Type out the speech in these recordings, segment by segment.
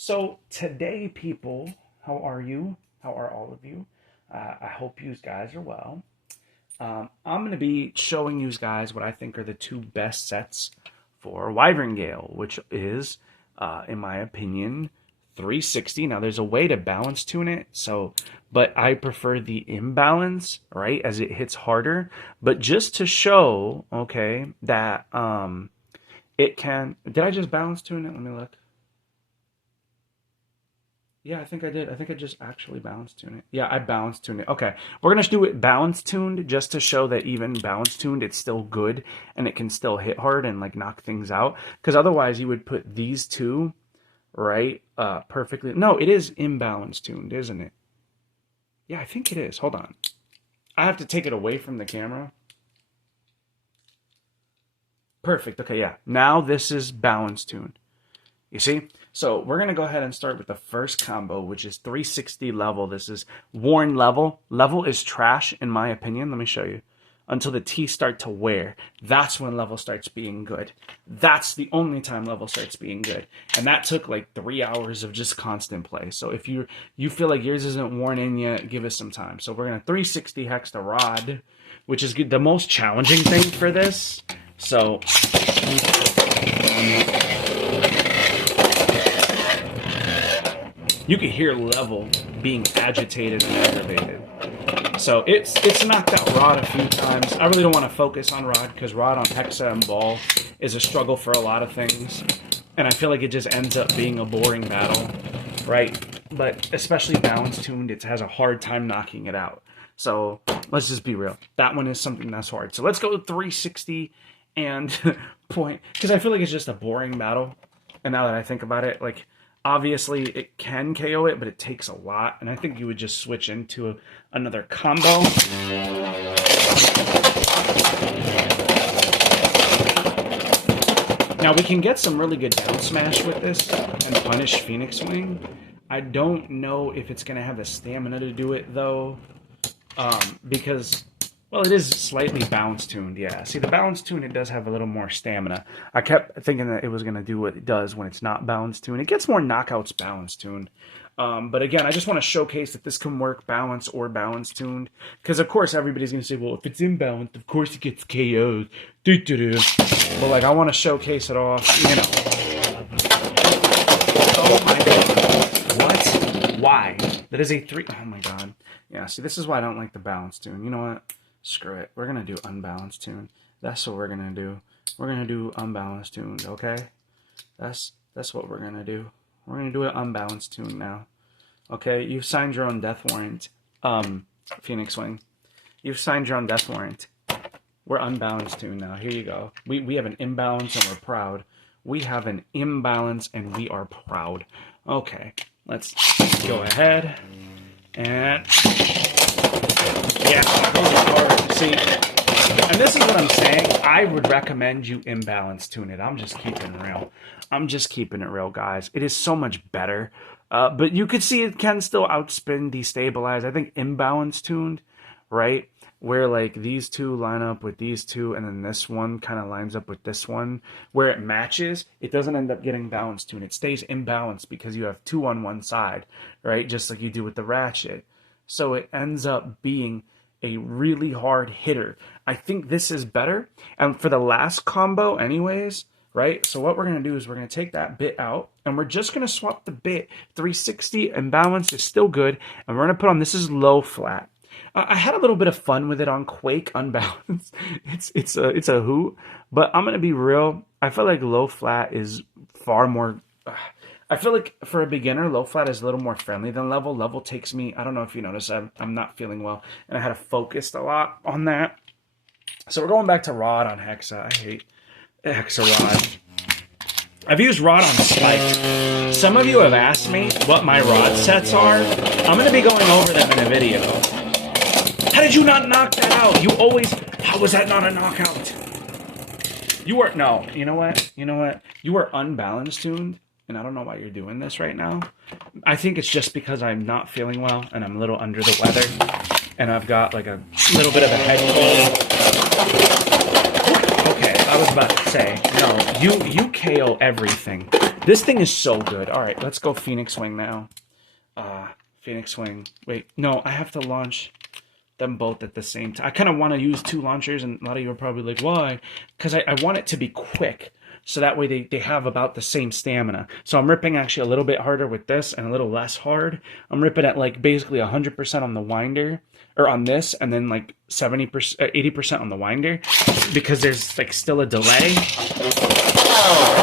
So today, people, how are you? How are all of you? I hope you guys are well. I'm going to be showing you guys what I think are the two best sets for Wyvern Gale, which is, in my opinion, 360. Now, there's a way to balance tune it, but I prefer the imbalance, right, as it hits harder. But just to show, okay, that it can. Did I just balance tune it? Let me look. Yeah, I think I did. I think I just actually balance tuned it. Yeah, I balance tuned it. Okay, we're gonna do it balance tuned just to show that even balance tuned, it's still good and it can still hit hard and like knock things out. Because otherwise, you would put these two right perfectly. No, it is imbalance tuned, isn't it? Yeah, I think it is. Hold on. I have to take it away from the camera. Perfect. Okay, yeah. Now this is balance tuned. You see? So we're going to go ahead and start with the first combo, which is 360 level. This is worn level. Level is trash, in my opinion. Let me show you. Until the teeth start to wear. That's when level starts being good. That's the only time level starts being good. And that took like 3 hours of just constant play. So if you feel like yours isn't worn in yet, give us some time. So we're going to 360 hex the rod, which is the most challenging thing for this. So you can hear level being agitated and aggravated. So it's knocked out Rod a few times. I really don't want to focus on Rod because Rod on Hexa and Ball is a struggle for a lot of things. And I feel like it just ends up being a boring battle, right? But especially balance tuned, it has a hard time knocking it out. So let's just be real. That one is something that's hard. So let's go 360 and point, because I feel like it's just a boring battle. And now that I think about it, like, obviously, it can KO it, but it takes a lot. And I think you would just switch into another combo. Now, we can get some really good down smash with this and punish Phoenix Wing. I don't know if it's going to have the stamina to do it, though, because... Well, it is slightly balance tuned, yeah. See, the balance tuned, it does have a little more stamina. I kept thinking that it was going to do what it does when it's not balance tuned. It gets more knockouts balance tuned. But again, I just want to showcase that this can work balance or balance tuned. Because, of course, everybody's going to say, well, if it's imbalanced, of course it gets KO'd. But, like, I want to showcase it off, you know. Oh, my God. What? Why? That is a 3... Oh, my God. Yeah, see, this is why I don't like the balance tune. You know what? Screw it. We're going to do unbalanced tune. That's what we're going to do. We're going to do unbalanced tuned, okay? That's what we're going to do. We're going to do an unbalanced tune now. Okay? You've signed your own death warrant. Phoenix Wing. You've signed your own death warrant. We're unbalanced tune now. Here you go. We have an imbalance and we're proud. We have an imbalance and we are proud. Okay. Let's go ahead. And yeah, those are hard. See, and this is what I'm saying. I would recommend you imbalance tune it. I'm just keeping it real. I'm just keeping it real, guys. It is so much better. But you could see it can still outspin, destabilize. I think imbalance tuned, right? Where like these two line up with these two, and then this one kind of lines up with this one, where it matches, it doesn't end up getting balanced tuned. It stays imbalanced because you have two on one side, right? Just like you do with the ratchet. So it ends up being a really hard hitter. I think this is better. And for the last combo anyways, right? So what we're going to do is we're going to take that bit out and we're just going to swap the bit. 360 and balance is still good. And we're going to put on, this is low flat. I had a little bit of fun with it on Quake Unbalanced. It's a hoot, but I'm going to be real. I feel like low flat is far more... I feel like for a beginner, low flat is a little more friendly than level. Level takes me, I don't know if you noticed, I'm not feeling well, and I had to focus a lot on that. So we're going back to Rod on Hexa. I hate Hexa Rod. I've used Rod on Spike. Some of you have asked me what my Rod sets are. I'm going to be going over them in a video. How did you not knock that out? You always, how was that not a knockout? You were, no, you know what? You know what? You were unbalanced tuned. And I don't know why you're doing this right now. I think it's just because I'm not feeling well and I'm a little under the weather. And I've got like a little bit of a head cold. Okay, I was about to say, no, you KO everything. This thing is so good. All right, let's go Phoenix Wing now. Phoenix Wing. Wait, no, I have to launch them both at the same time. I kind of want to use 2 launchers, and a lot of you are probably like, why? Because I want it to be quick, so that way they have about the same stamina. So I'm ripping actually a little bit harder with this and a little less hard. I'm ripping at like basically 100% on the winder, or on this, and then like 70%, 80% on the winder, because there's like still a delay.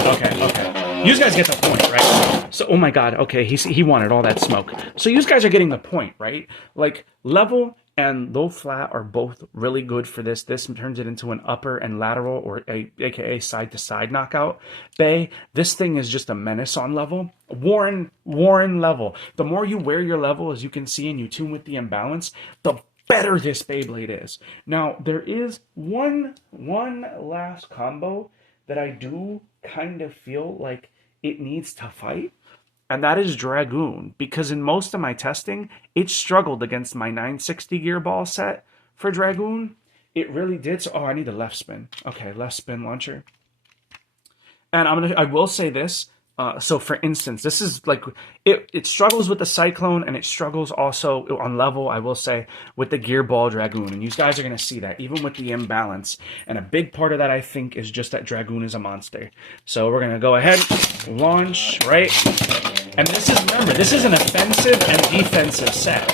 Okay. You guys get the point, right? So, oh my God, okay, he wanted all that smoke. So you guys are getting the point, right? Like, level and low flat are both really good for this. This turns it into an upper and lateral, or aka side to side knockout bay. This thing is just a menace on level. Warren level. The more you wear your level, as you can see, and you tune with the imbalance, the better this Beyblade is. Now, there is one last combo that I do kind of feel like it needs to fight, and that is Dragoon, because in most of my testing, it struggled against my 960 gear ball set for Dragoon. It really did. So, I need a left spin. Okay, left spin launcher. And I will say this. So for instance, this is like, it struggles with the Cyclone, and it struggles also on level, I will say, with the Gear Ball Dragoon. And you guys are going to see that, even with the imbalance. And a big part of that, I think, is just that Dragoon is a monster. So we're going to go ahead, launch, right? And this is, remember, this is an offensive and defensive set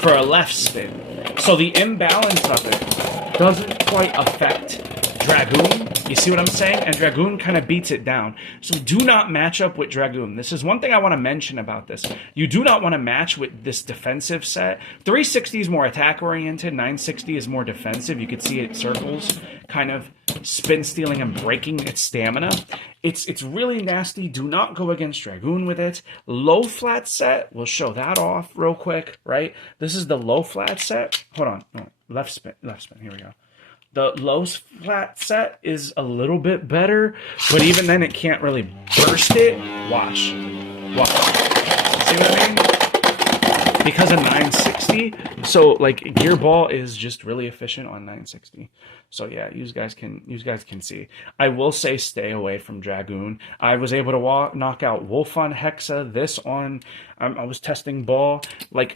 for a left spin. So the imbalance of it doesn't quite affect Dragoon. You see what I'm saying? And Dragoon kind of beats it down. So do not match up with Dragoon. This is one thing I want to mention about this. You do not want to match with this defensive set. 360 is more attack oriented. 960 is more defensive. You can see it circles, kind of spin stealing and breaking its stamina. It's really nasty. Do not go against Dragoon with it. Low flat set, we'll show that off real quick, right? This is the low flat set. Hold on. No, left spin. Here we go. The low flat set is a little bit better, but even then it can't really burst it. Watch. See what I mean? Because of 960, so like Gear Ball is just really efficient on 960. So yeah, you guys can see. I will say stay away from Dragoon. I was able to knock out Wolf on Hexa. This on I was testing Ball. Like,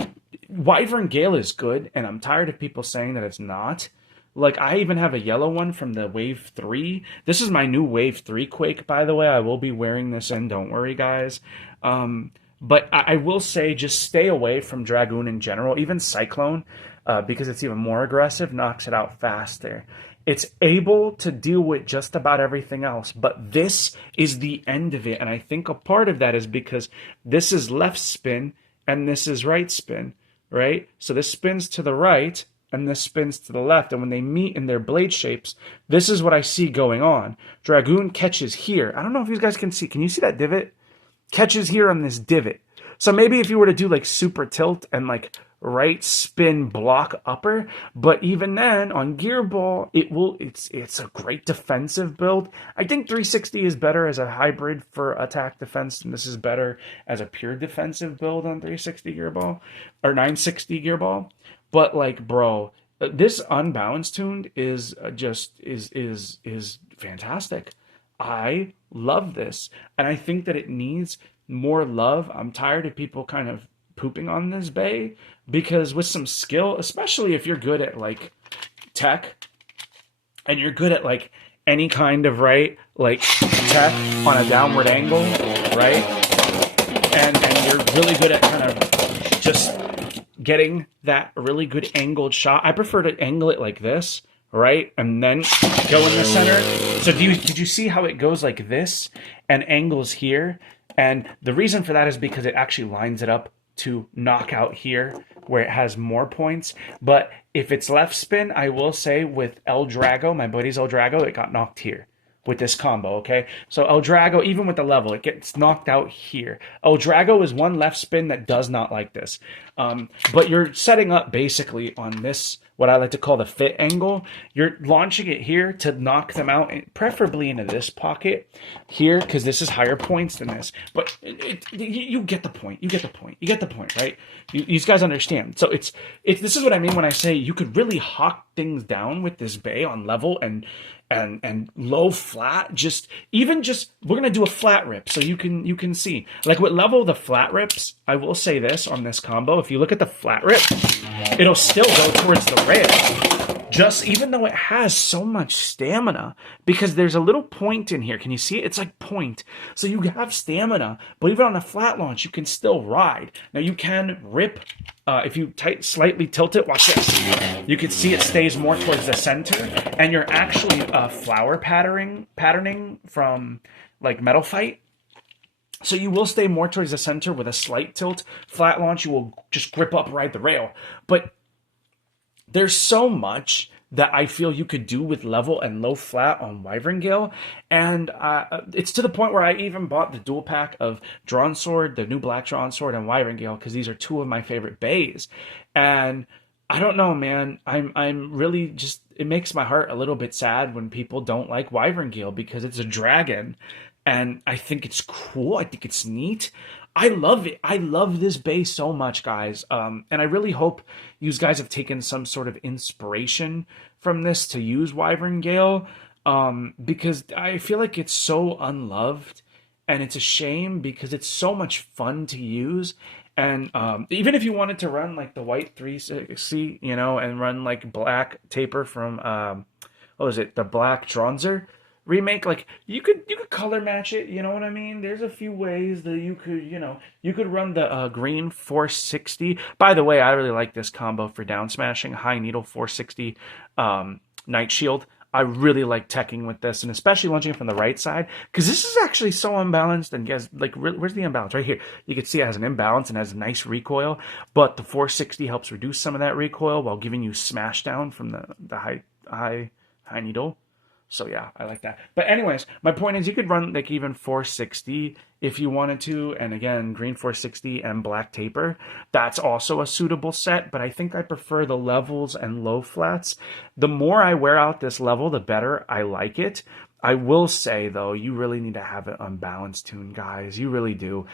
Wyvern Gale is good, and I'm tired of people saying that it's not. Like, I even have a yellow one from the Wave 3. This is my new Wave 3 Quake, by the way. I will be wearing this in, don't worry, guys. But I will say just stay away from Dragoon in general. Even Cyclone, because it's even more aggressive, knocks it out faster. It's able to deal with just about everything else, but this is the end of it. And I think a part of that is because this is left spin and this is right spin, right? So this spins to the right and this spins to the left, and when they meet in their blade shapes, this is what I see going on. Dragoon catches here. I don't know if you guys can see. Can you see that divot? Catches here on this divot. So maybe if you were to do like super tilt and like right spin block upper, but even then on Gear Ball, it's a great defensive build. I think 360 is better as a hybrid for attack defense, and this is better as a pure defensive build on 360 Gear Ball or 960 Gear Ball. But like, bro, this Unbalanced tuned is fantastic. I love this, and I think that it needs more love. I'm tired of people kind of pooping on this bay, because with some skill, especially if you're good at like tech and you're good at like any kind of like tech on a downward angle, right? And you're really good at kind of just getting that really good angled shot. I prefer to angle it like this, right? And then go in the center. So did you see how it goes like this and angles here? And the reason for that is because it actually lines it up to knock out here where it has more points. But if it's left spin, I will say with El Drago, my buddy's El Drago, it got knocked here with this combo, okay? So El Drago, even with the level, it gets knocked out here. El Drago is one left spin that does not like this. But you're setting up basically on this, what I like to call the fit angle. You're launching it here to knock them out, preferably into this pocket here, because this is higher points than this. But you get the point. You get the point. You get the point, right? You guys understand. So this is what I mean when I say you could really hawk things down with this bay on level, and and low flat, just we're gonna do a flat rip so you can see. Like with level the flat rips, I will say this on this combo, if you look at the flat rip, it'll still go towards the rail. Just even though it has so much stamina, because there's a little point in here. Can you see it? It's like point. So you have stamina, but even on a flat launch, you can still ride. Now you can rip, if you slightly tilt it, watch this. You can see it stays more towards the center, and you're actually flower patterning from like Metal Fight. So you will stay more towards the center with a slight tilt. Flat launch, you will just grip up, ride the rail. But there's so much that I feel you could do with level and low flat on Wyvern Gale, and it's to the point where I even bought the dual pack of Drawn Sword, the new Black Drawn Sword, and Wyvern Gale, because these are two of my favorite bays. And I don't know, man. I'm really just, it makes my heart a little bit sad when people don't like Wyvern Gale because it's a dragon, and I think it's cool. I think it's neat. I love it. I love this base so much, guys. And I really hope you guys have taken some sort of inspiration from this to use Wyvern Gale, because I feel like it's so unloved, and it's a shame because it's so much fun to use. And even if you wanted to run like the white 360, and run like black taper from, what was it, the Black Dronzer remake, like you could color match it, you know what I mean? There's a few ways that you could run the green 460. By the way, I really like this combo for down smashing, high needle 460 Night Shield. I really like teching with this, and especially launching it from the right side, because this is actually so unbalanced. And guys, like, where's the imbalance? Right here. You can see it has an imbalance and has a nice recoil, but the 460 helps reduce some of that recoil while giving you smash down from the high needle. So yeah, I like that. But anyways, my point is you could run like even 460 if you wanted to. And again, green 460 and black taper. That's also a suitable set, but I think I prefer the levels and low flats. The more I wear out this level, the better I like it. I will say though, you really need to have an unbalanced tune, guys. You really do.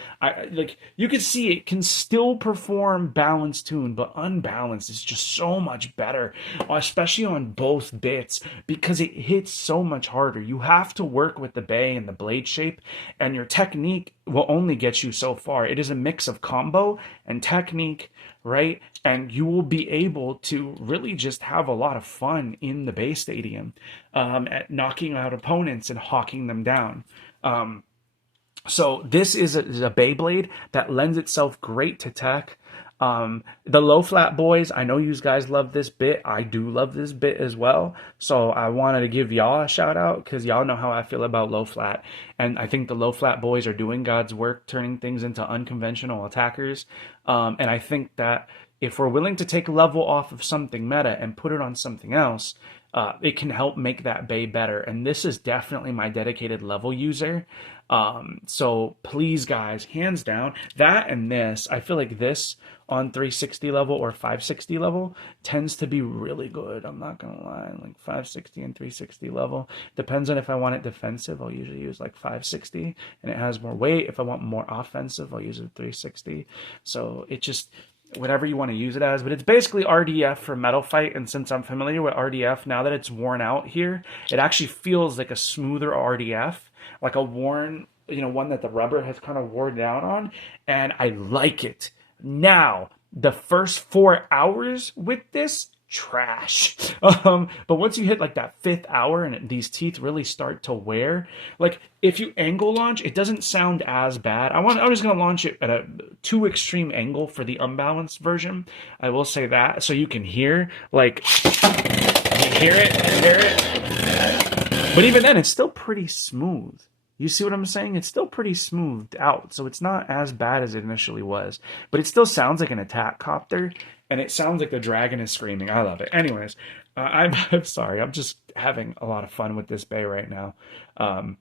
You can see it can still perform balanced tune, but unbalanced is just so much better, especially on both bits, because it hits so much harder. You have to work with the bay and the blade shape, and your technique will only get you so far. It is a mix of combo and technique, right? And you will be able to really just have a lot of fun in the Bay Stadium, at knocking out opponents and hawking them down. So this is a Beyblade that lends itself great to tech. The low flat boys, I know you guys love this bit. I do love this bit as well. So I wanted to give y'all a shout out, because y'all know how I feel about low flat. And I think the low flat boys are doing God's work, turning things into unconventional attackers. And I think that if we're willing to take level off of something meta and put it on something else, it can help make that bay better. And this is definitely my dedicated level user. So please, guys, hands down, that and this, I feel like this on 360 level or 560 level tends to be really good. I'm not gonna lie, like 560 and 360 level. Depends on if I want it defensive, I'll usually use like 560 and it has more weight. If I want more offensive, I'll use it 360. So it just, whatever you want to use it as, but it's basically RDF for Metal Fight. And since I'm familiar with RDF, now that it's worn out here, it actually feels like a smoother RDF, like a worn, one that the rubber has kind of worn down on, and I like it. Now, the first 4 hours with this, trash. But once you hit like that 5th hour and these teeth really start to wear, like if you angle launch, it doesn't sound as bad. I'm just going to launch it at a too extreme angle for the unbalanced version. I will say that, so you can hear, like, you hear it. But even then, it's still pretty smooth. You see what I'm saying? It's still pretty smoothed out, so it's not as bad as it initially was. But it still sounds like an attack copter, and it sounds like the dragon is screaming. I love it. Anyways, I'm sorry. I'm just having a lot of fun with this bay right now. And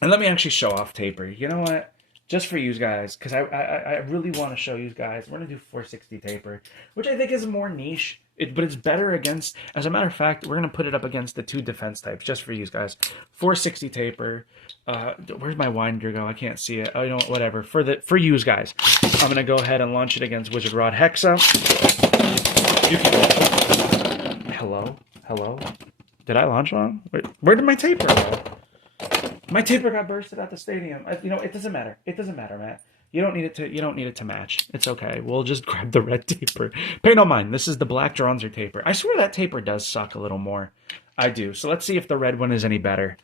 let me actually show off taper. You know what? Just for you guys, because I really want to show you guys. We're going to do 460 taper, which I think is more niche. But it's better against, as a matter of fact, we're going to put it up against the 2 defense types, just for you guys. 460 taper. Where's my winder go? I can't see it. Oh, you know what? Whatever. For you guys, I'm going to go ahead and launch it against Wizard Rod Hexa. You can... Hello? Did I launch wrong? Where did my taper go? My taper got bursted at the stadium. You know, it doesn't matter. It doesn't matter, Matt. You don't need it to. You don't need it to match. It's okay. We'll just grab the red taper. Pay no mind. This is the black Dronzer taper. I swear that taper does suck a little more. I do. So let's see if the red one is any better.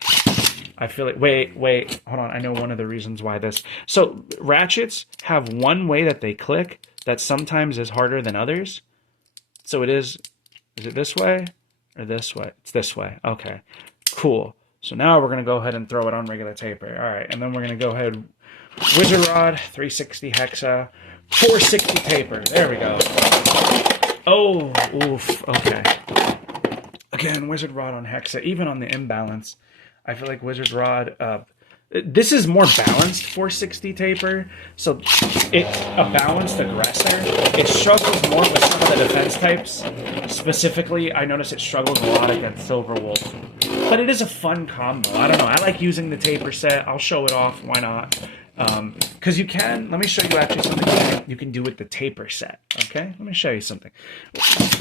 I feel like. Wait. Hold on. I know one of the reasons why this. So ratchets have one way that they click that sometimes is harder than others. So it is. Is it this way or this way? It's this way. Okay. Cool. So now we're going to go ahead and throw it on regular taper. All right, and then we're going to go ahead, Wizard Rod, 360 Hexa, 460 taper. There we go. Oh, oof, okay. Again, Wizard Rod on Hexa, even on the imbalance. I feel like Wizard Rod, this is more balanced 460 taper, so it's a balanced aggressor. It struggles more with some of the defense types. Specifically, I notice it struggles a lot against Silver Wolf. But it is a fun combo. I don't know. I like using the taper set. I'll show it off. Why not? Because you can. Let me show you actually something you can do with the taper set. Okay? Let me show you something.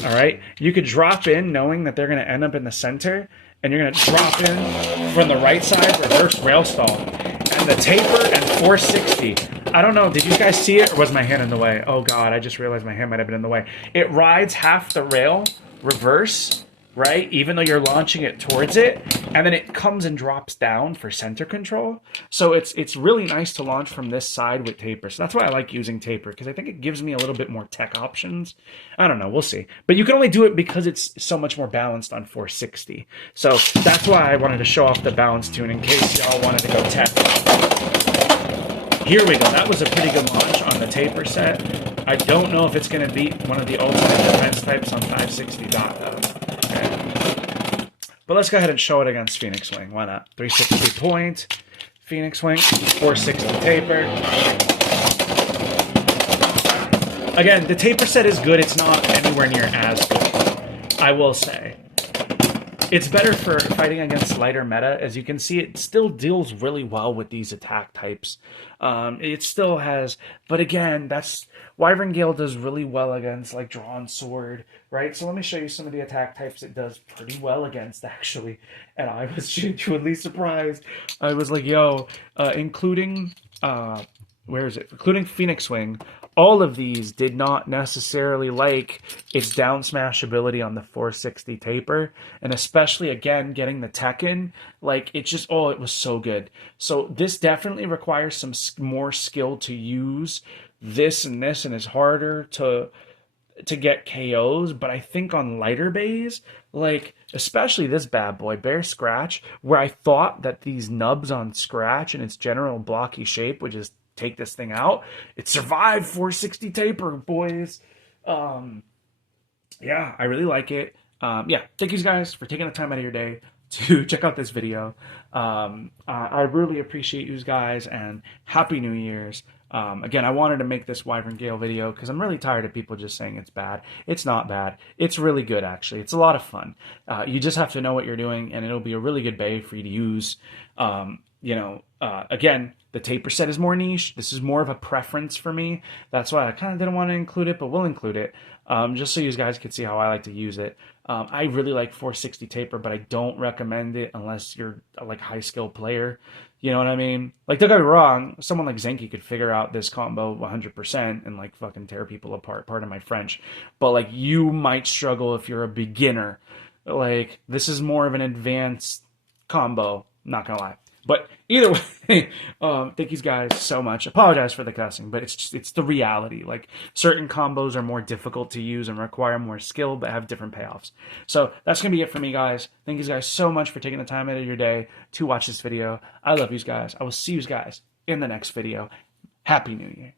All right? You could drop in knowing that they're going to end up in the center. And you're going to drop in from the right side, reverse rail stall. And the taper and 460. I don't know. Did you guys see it? Or was my hand in the way? Oh, God. I just realized my hand might have been in the way. It rides half the rail, reverse, right? Even though you're launching it towards it, and then it comes and drops down for center control. So it's really nice to launch from this side with taper. So that's why I like using taper, because I think it gives me a little bit more tech options. I don't know, we'll see. But you can only do it because it's so much more balanced on 460. So that's why I wanted to show off the balance tune in case y'all wanted to go tech. Here we go. That was a pretty good launch on the taper set. I don't know if it's going to beat one of the ultimate defense types on 560 dot though. But let's go ahead and show it against Phoenix Wing. Why not? 360 point, Phoenix Wing, 460 taper. Again, the taper set is good. It's not anywhere near as good, I will say. It's better for fighting against lighter meta. As you can see, it still deals really well with these attack types. It still has, but again, that's Wyvern Gale does really well against like Drawn Sword, right? So let me show you some of the attack types it does pretty well against, actually. And I was genuinely surprised. I was like, yo, including, where is it? Including Phoenix Wing. All of these did not necessarily like its down smash ability on the 460 taper. And especially, again, getting the tech in, like, it just, oh, it was so good. So this definitely requires some more skill to use this, and it's harder to get KOs. But I think on lighter bays, like, especially this bad boy, Bear Scratch, where I thought that these nubs on Scratch and its general blocky shape would just take this thing out. It survived 460 taper, boys. Yeah, I really like it. Yeah, thank you guys for taking the time out of your day to check out this video. I really appreciate you guys, and Happy New Year's. Again, I wanted to make this Wyvern Gale video because I'm really tired of people just saying it's bad. It's not bad. It's really good, actually. It's a lot of fun. You just have to know what you're doing, and it'll be a really good bay for you to use. Again, the taper set is more niche. This is more of a preference for me. That's why I kind of didn't want to include it, but we'll include it. Just so you guys can see how I like to use it. I really like 460 taper, but I don't recommend it unless you're a high skill player. You know what I mean? Like, don't get me wrong, someone like Zenki could figure out this combo 100% and fucking tear people apart, pardon my French. But you might struggle if you're a beginner. This is more of an advanced combo, not gonna lie. But either way, thank you guys so much. Apologize for the cussing, but it's the reality. Certain combos are more difficult to use and require more skill, but have different payoffs. So that's going to be it for me, guys. Thank you guys so much for taking the time out of your day to watch this video. I love you guys. I will see you guys in the next video. Happy New Year.